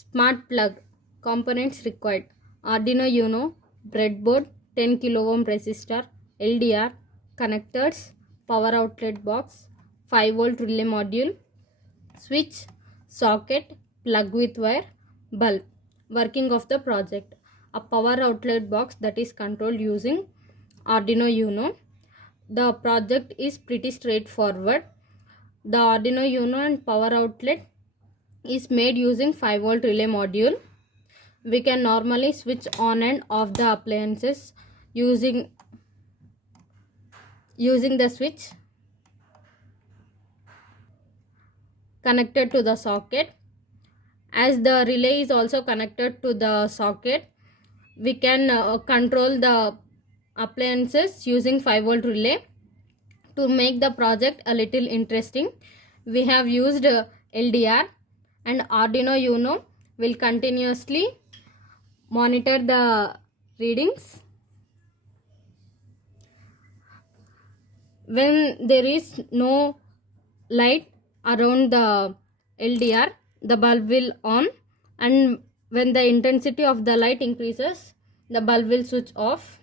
Smart plug. Components required: Arduino Uno, breadboard, 10 kilo ohm resistor, LDR, connectors, power outlet box, 5 volt relay module, switch, socket, plug with wire, bulb. Working of the project: a power outlet box that is controlled using Arduino Uno. The project is pretty straightforward. The Arduino Uno and power outlet is made using 5 volt relay module. We can normally switch on and off the appliances using the switch connected to the socket. As the relay is also connected to the socket, we can control the appliances using 5 volt relay. To make the project a little interesting, we have used LDR, and Arduino Uno will continuously monitor the readings. When there is no light around the LDR, the bulb will on, and when the intensity of the light increases, the bulb will switch off.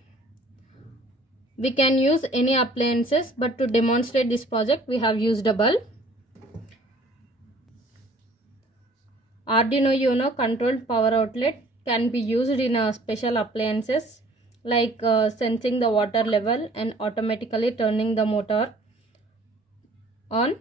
We can use any appliances, but to demonstrate this project we have used a bulb. Arduino Uno controlled power outlet can be used in special appliances like sensing the water level and automatically turning the motor on.